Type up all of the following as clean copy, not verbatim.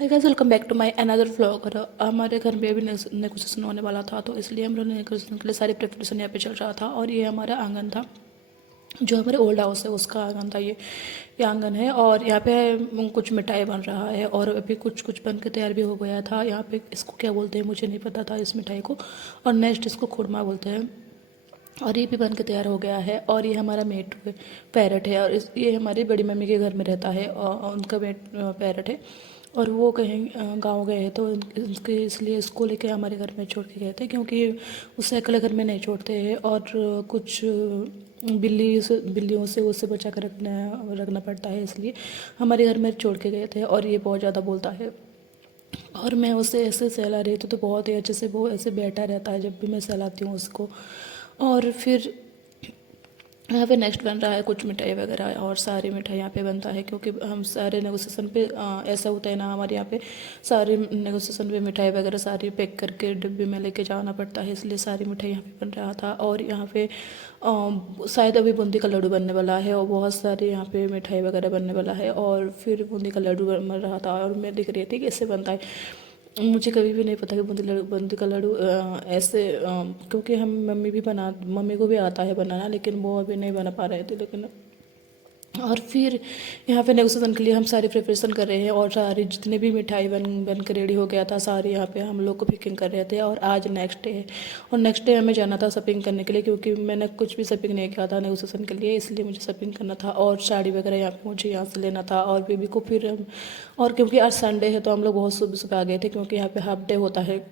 Hi guys, welcome back to my another vlog. और हमारे घर में अभी नेगोशिएशन होने वाला था, तो इसलिए हम लोग नेगोशिएशन के लिए सारी प्रिपरेशन यहाँ पे चल रहा था। और ये हमारा आंगन था, जो हमारे ओल्ड हाउस है उसका आंगन था। ये आंगन है और यहाँ पे कुछ मिठाई बन रहा है और अभी कुछ कुछ बन के तैयार भी हो गया था। यहाँ पे इसको क्या बोलते हैं मुझे नहीं पता था इस मिठाई को, और नेक्स्ट इसको खुरमा बोलते हैं। और ये भी बन के तैयार हो गया है। और ये हमारा मेट पैरट है, और ये हमारी बड़ी मम्मी के घर में रहता है और उनका मेट पैरट है। और वो कहीं गांव गए हैं, तो उनके इसलिए इसको लेके हमारे घर में छोड़ के गए थे, क्योंकि उसे अकेले घर में नहीं छोड़ते हैं। और कुछ बिल्लियों से उसे बचा कर रखना पड़ता है, इसलिए हमारे घर में छोड़ के गए थे। और ये बहुत ज़्यादा बोलता है, और मैं उसे ऐसे सहला रही थी तो बहुत ही अच्छे से वो ऐसे बैठा रहता है जब भी मैं सहलाती हूँ उसको। और फिर यहाँ पे नेक्स्ट बन रहा है कुछ मिठाई वगैरह, और सारी मिठाई यहाँ पे बनता है, क्योंकि हम सारे नेगोशिएशन पे ऐसा होता है ना, हमारे यहाँ पे सारी नेगोशिएशन पे मिठाई वगैरह सारी पैक करके डिब्बे में लेके जाना पड़ता है, इसलिए सारी मिठाई यहाँ पे बन रहा था। और यहाँ पे शायद अभी बूंदी का लड्डू बनने वाला है, और बहुत सारे यहाँ पे मिठाई वगैरह बनने वाला है। और फिर बूंदी का लड्डू बन रहा था, और मैं दिख रही थी कि कैसे बनता है। मुझे कभी भी नहीं पता कि बूंदी का लड्डू ऐसे क्योंकि हम मम्मी को भी आता है बनाना, लेकिन वो अभी नहीं बना पा रहे थे। लेकिन और फिर यहाँ पे नेगोशिएशन के लिए हम सारी प्रिपरेशन कर रहे हैं, और सारी जितने भी मिठाई बन के रेडी हो गया था सारी यहाँ पे हम लोग को पैकिंग कर रहे थे। और आज नेक्स्ट डे है, और नेक्स्ट डे हमें जाना था शॉपिंग करने के लिए, क्योंकि मैंने कुछ भी शॉपिंग नहीं किया था नेगोशिएशन के लिए, इसलिए मुझे शॉपिंग करना था। और साड़ी वगैरह यहाँ पे मुझे यहाँ से लेना था, और बेबी को फिर हम, और क्योंकि आज संडे है तो हम लोग बहुत सुबह सुबह आ गए थे, क्योंकि यहाँ पे हाफ डे होता है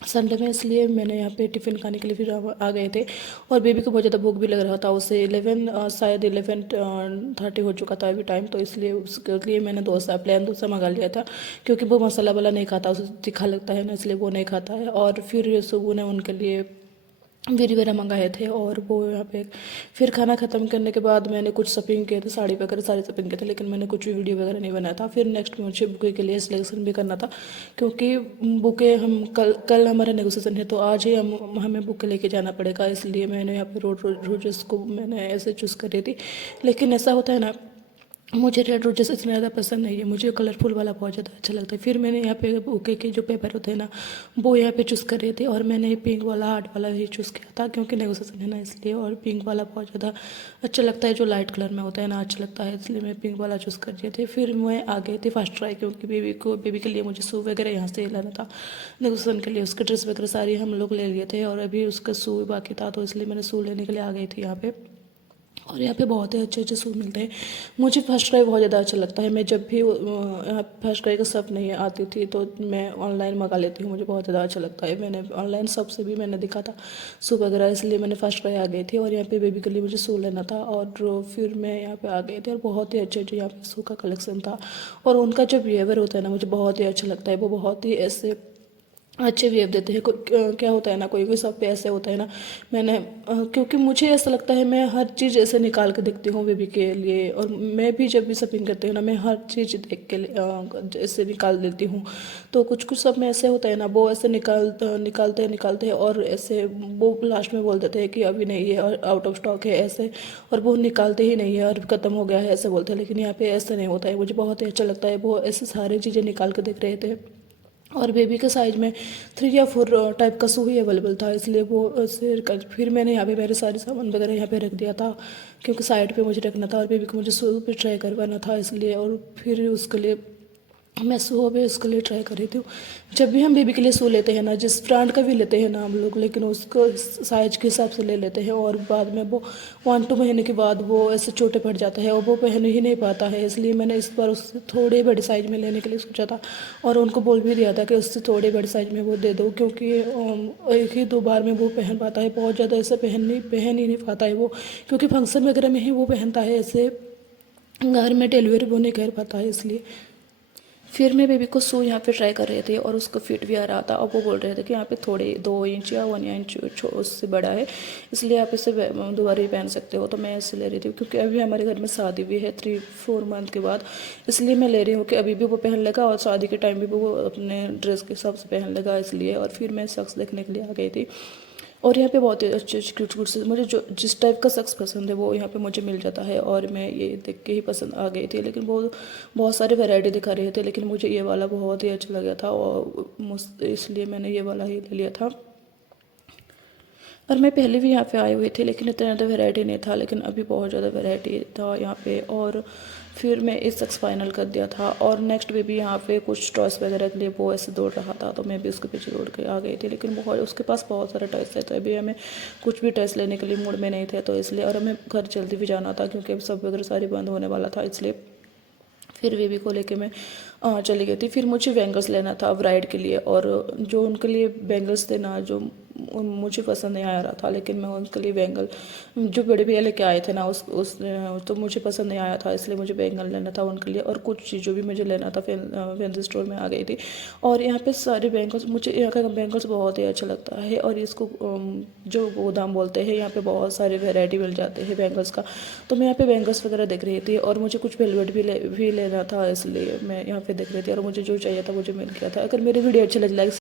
संडे में, इसलिए मैंने यहाँ पे टिफ़िन खाने के लिए फिर आ गए थे। और बेबी को बहुत ज़्यादा भूख भी लग रहा था, उसे 11 शायद 11:30 हो चुका था अभी टाइम, तो इसलिए उसके लिए मैंने प्लेन डोसा मंगा लिया था, क्योंकि वो मसाला वाला नहीं खाता, उसे तीखा लगता है ना, इसलिए वो नहीं खाता है। और फिर सुबह ने उनके लिए वेरी वगैरह मंगाए थे, और वो यहाँ पे फिर खाना ख़त्म करने के बाद मैंने कुछ शॉपिंग किए थे, साड़ी वगैरह सारी शॉपिंग किए थे, लेकिन मैंने कुछ भी वीडियो वगैरह नहीं बनाया था। फिर नेक्स्ट मुझे बुके के लिए सिलेक्शन भी करना था, क्योंकि बुके हम कल हमारा नेगोशिएशन है, तो आज ही हमें बुके लेके जाना पड़ेगा, इसलिए मैंने यहाँ पे रोजेस को मैंने ऐसे चूज़ करी थी। लेकिन ऐसा होता है ना, मुझे रेड रोजेस इतना ज़्यादा पसंद नहीं है, मुझे कलरफुल वाला बहुत ज़्यादा अच्छा लगता है। फिर मैंने यहाँ पे बुके के जो पेपर होते हैं ना, वो यहाँ पे चूज़ कर रहे थे, और मैंने पिंक वाला हार्ट वाला ही चूज़ किया था, क्योंकि नेगोशिएशन है ना इसलिए। और पिंक वाला बहुत ज़्यादा अच्छा लगता है, जो लाइट कलर में होता है ना, अच्छा लगता है, इसलिए मैं पिंक वाला चूज़ कर रही थी। फिर मैं आ गई थी फर्स्ट ट्राई, क्योंकि बेबी के लिए मुझे शू वगैरह यहाँ से लाना था नेगोशिएशन के लिए, उसके ड्रेस वगैरह सारी हम लोग ले लिए थे, और अभी उसका शू बाकी था, तो इसलिए मैंने शू लेने के लिए आ गई थी यहाँ पे। और यहाँ पे बहुत ही अच्छे अच्छे सूट मिलते हैं। मुझे फर्स्ट क्राई बहुत ज़्यादा अच्छा लगता है। मैं जब भी फर्स्ट क्राई का सब नहीं आती थी तो मैं ऑनलाइन मंगा लेती हूँ, मुझे बहुत ज़्यादा अच्छा लगता है। मैंने ऑनलाइन सबसे भी मैंने देखा था सूप वगैरह, इसलिए मैंने फर्स्ट क्राई आ गई थी। और यहाँ पे बेबी के लिए मुझे सू लेना था, और फिर मैं यहाँ पे आ गई थी, और बहुत ही अच्छे अच्छे यहाँ पे सू का कलेक्शन था। और उनका जो बिहेवियर होता है ना, मुझे बहुत ही अच्छा लगता है। वो बहुत ही ऐसे अच्छे वेव देते हैं। क्या होता है ना, कोई कोई सब पे ऐसे होता है ना, क्योंकि मुझे ऐसा लगता है मैं हर चीज़ ऐसे निकाल के देखती हूँ बेबी के लिए। और मैं भी जब भी शॉपिंग करती हूँ ना, मैं हर चीज़ देख के ऐसे निकाल देती हूँ। तो कुछ कुछ सब में ऐसे होता है ना, वो ऐसे निकालते हैं, और ऐसे वो लास्ट में बोल देते हैं कि अभी नहीं है और आउट ऑफ स्टॉक है ऐसे, और वो निकालते ही नहीं है और ख़त्म हो गया है ऐसे बोलते हैं। लेकिन यहाँ पे ऐसा नहीं होता है, मुझे बहुत ही अच्छा लगता है। वो ऐसे सारी चीज़ें निकाल के देख रहे थे। और बेबी के साइज में 3 या 4 टाइप का शू ही अवेलेबल था, इसलिए वो फिर मैंने यहाँ पे मेरे सारे सामान वगैरह यहाँ पे रख दिया था, क्योंकि साइड पे मुझे रखना था, और बेबी को मुझे शू पे ट्राई करवाना था इसलिए। और फिर उसके लिए मैं शू भी उसके लिए ट्राई कर रही थी। जब भी हम बेबी के लिए शू लेते हैं ना, जिस ब्रांड का भी लेते हैं ना हम लोग, लेकिन उसको साइज के हिसाब से ले लेते हैं, और बाद में वो 1-2 महीने के बाद वो ऐसे छोटे पड़ जाता है और वो पहन ही नहीं पाता है। इसलिए मैंने इस बार उससे थोड़े बड़े साइज़ में लेने के लिए सोचा था, और उनको बोल भी दिया था कि उससे थोड़े बड़े साइज़ में वो दे दो, क्योंकि 1 ही 2 बार में वो पहन पाता है, बहुत ज़्यादा ऐसे पहन ही नहीं पाता है वो, क्योंकि फंक्शन वगैरह में ही वो पहनता है, ऐसे घर में डिलीवरी वो नहीं कर पाता है इसलिए। फिर मैं बेबी को शू यहाँ पे ट्राई कर रहे थे, और उसको फिट भी आ रहा था, और वो बोल रहे थे कि यहाँ पे थोड़े 2 इंच या 1 इंच उससे बड़ा है, इसलिए आप इसे दोबारा भी पहन सकते हो। तो मैं इसे ले रही थी, क्योंकि अभी हमारे घर में शादी भी है 3-4 मंथ के बाद, इसलिए मैं ले रही हूँ कि अभी भी वो पहन लेगा, और शादी के टाइम भी वो अपने ड्रेस के हिसाब से पहन लेगा इसलिए। और फिर मैं शख्स देखने के लिए आ गई थी। और यहाँ पे बहुत ही अच्छे अच्छे क्यूट क्यूट से मुझे जो जिस टाइप का शख्स पसंद है वो यहाँ पे मुझे मिल जाता है। और मैं ये देख के ही पसंद आ गई थी, लेकिन वो बहुत सारे वैरायटी दिखा रहे थे, लेकिन मुझे ये वाला बहुत ही अच्छा लगा था और इसलिए मैंने ये वाला ही ले लिया था। और मैं पहले भी यहाँ पे आई हुई थी, लेकिन इतना ज़्यादा वैरायटी नहीं था, लेकिन अभी बहुत ज़्यादा वैरायटी था यहाँ पे। और फिर मैं इस तक फाइनल कर दिया था। और नेक्स्ट में भी यहाँ पे कुछ टॉयस वगैरह के लिए वो ऐसे दौड़ रहा था, तो मैं भी उसके पीछे दौड़ के आ गई थी, लेकिन बहुत उसके पास बहुत सारे टॉयस थे, तो अभी हमें कुछ भी टॉयस लेने के लिए मूड में नहीं थे, तो इसलिए। और हमें घर जल्दी भी जाना था क्योंकि अब सब वगैरह सारी बंद होने वाला था, इसलिए फिर बेबी को लेके मैं चली गई थी। फिर मुझे बैंगल्स लेना था ब्राइड के लिए, और जो उनके लिए बैंगल्स थे ना, जो मुझे पसंद नहीं आ रहा था, लेकिन मैं उनके लिए बैंगल जो बड़े भैया लेके आए थे ना उस तो मुझे पसंद नहीं आया था, इसलिए मुझे बैंगल लेना था उनके लिए। और कुछ चीज़ जो भी मुझे लेना था फैंसी स्टोर में आ गई थी। और यहाँ पे सारे बैंगल्स, मुझे यहाँ का बैंगल्स बहुत ही अच्छा लगता है। और इसको जो गोदाम बोलते हैं, यहाँ पे बहुत सारे वेराइटी मिल जाते हैं बैंगल्स का। तो मैं यहाँ पे बैंगल्स वगैरह देख रही थी, और मुझे कुछ वेलवेट भी लेना था, इसलिए मैं यहाँ पे देख रही थी, और मुझे जो चाहिए था मुझे मिल गया था। अगर मेरी वीडियो अच्छी लगी, लाइक